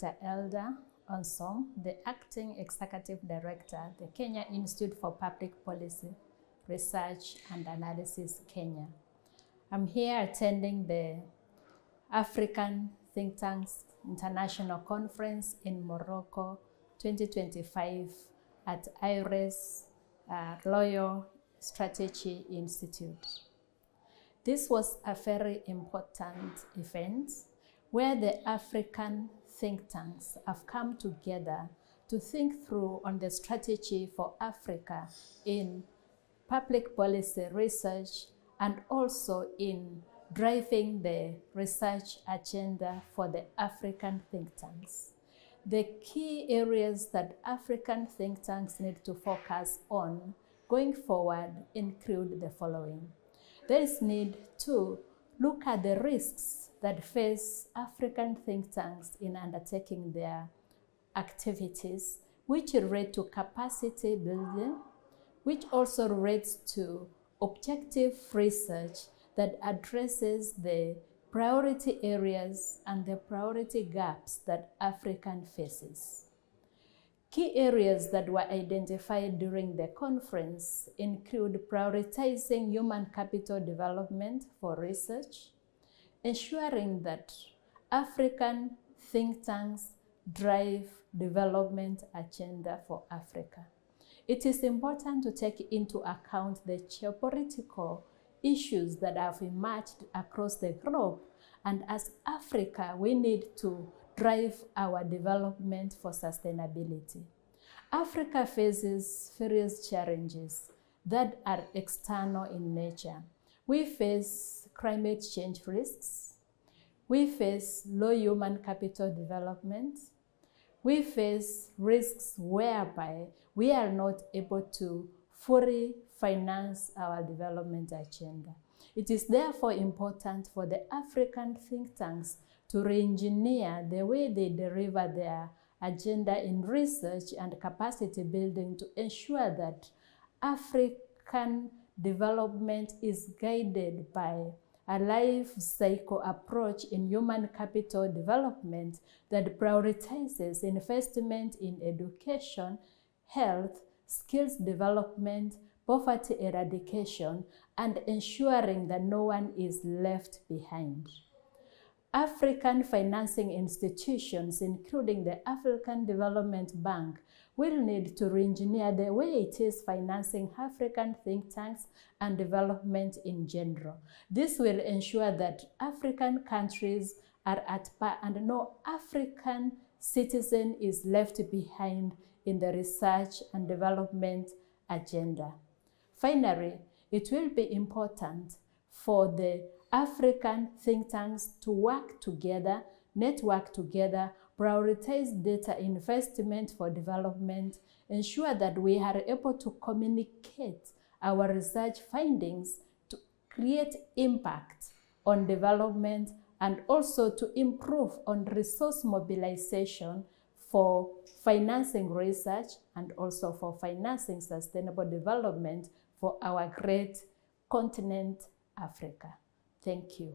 Dr. Eldah, ONSOMU, the Acting Executive Director, the Kenya Institute for Public Policy, Research and Analysis, Kenya. I'm here attending the African Think Tanks International Conference in Morocco 2025 at IRES Royal Strategy Institute. This was a very important event where the African think tanks have come together to think through on the strategy for Africa in public policy research and also in driving the research agenda for the African think tanks. The key areas that African think tanks need to focus on going forward include the following. There is need to look at the risks that face African think tanks in undertaking their activities, which relate to capacity building, which also relates to objective research that addresses the priority areas and the priority gaps that Africa faces. Key areas that were identified during the conference include prioritizing human capital development for research, ensuring that African think tanks drive development agenda for Africa. It is important to take into account the geopolitical issues that have emerged across the globe, and as Africa, we need to drive our development for sustainability. Africa faces various challenges that are external in nature. We face climate change risks. We face low human capital development. We face risks whereby we are not able to fully finance our development agenda. It is therefore important for the African think tanks to re-engineer the way they deliver their agenda in research and capacity building to ensure that African development is guided by a life cycle approach in human capital development that prioritizes investment in education, health, skills development, poverty eradication, and ensuring that no one is left behind. African financing institutions, including the African Development Bank, will need to re-engineer the way it is financing African think tanks and development in general. This will ensure that African countries are at par and no African citizen is left behind in the research and development agenda. Finally, it will be important for the African think tanks to work together, network together, prioritize data investment for development, ensure that we are able to communicate our research findings to create impact on development and also to improve on resource mobilization for financing research and also for financing sustainable development for our great continent, Africa. Thank you.